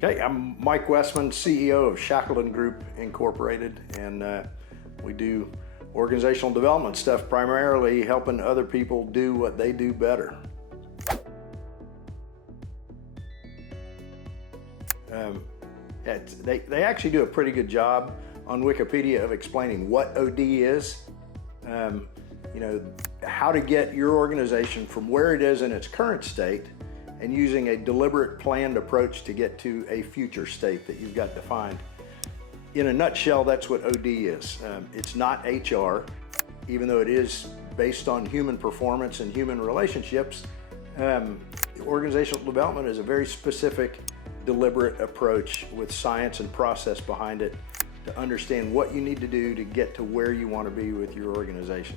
Okay, I'm Mike Westman, CEO of Shackleton Group Incorporated, and we do organizational development stuff, primarily helping other people do what they do better. They actually do a pretty good job on Wikipedia of explaining what OD is. How to get your organization from where it is in its current state and using a deliberate, planned approach to get to a future state that you've got defined. In a nutshell, that's what OD is. It's not HR, even though it is based on human performance and human relationships. Organizational development is a very specific, deliberate approach with science and process behind it to understand what you need to do to get to where you want to be with your organization.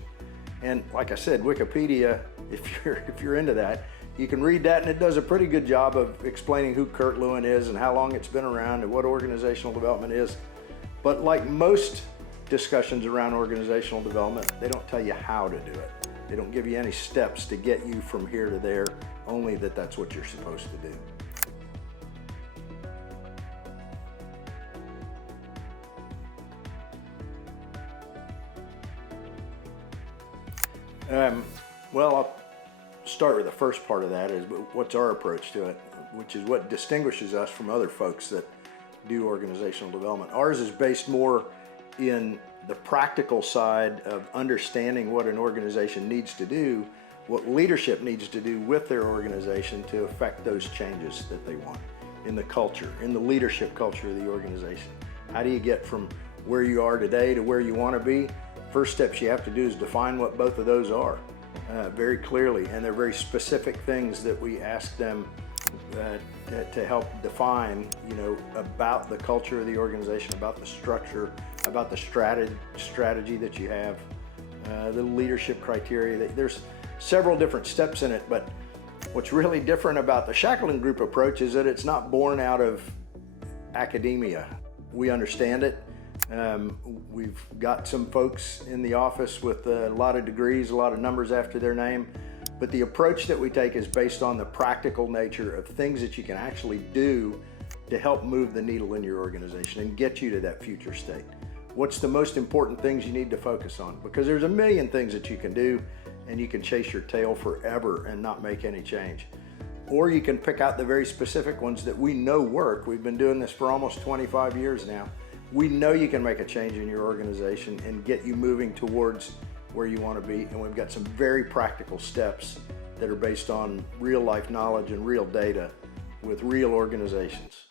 And like I said, Wikipedia, if you're into that, you can read that, and it does a pretty good job of explaining who Kurt Lewin is and how long it's been around and what organizational development is. But like most discussions around organizational development, they don't tell you how to do it. They don't give you any steps to get you from here to there, only that that's what you're supposed to do. Well, I'll start with the first part of that is what's our approach to it, which is what distinguishes us from other folks that do organizational development. Ours is based more in the practical side of understanding what an organization needs to do, what leadership needs to do with their organization to affect those changes that they want in the culture, in the leadership culture of the organization. How do you get from where you are today to where you want to be? First steps you have to do is define what both of those are very clearly, and they're very specific things that we ask them to help define, about the culture of the organization, about the structure, about the strategy that you have, the leadership criteria. There's several different steps in it, but what's really different about the Shackleton Group approach is that it's not born out of academia. We understand it. We've got some folks in the office with a lot of degrees, a lot of numbers after their name, but the approach that we take is based on the practical nature of things that you can actually do to help move the needle in your organization and get you to that future state. What's the most important things you need to focus on? Because there's a million things that you can do, and you can chase your tail forever and not make any change. Or you can pick out the very specific ones that we know work. We've been doing this for almost 25 years now. We know you can make a change in your organization and get you moving towards where you want to be. And we've got some very practical steps that are based on real life knowledge and real data with real organizations.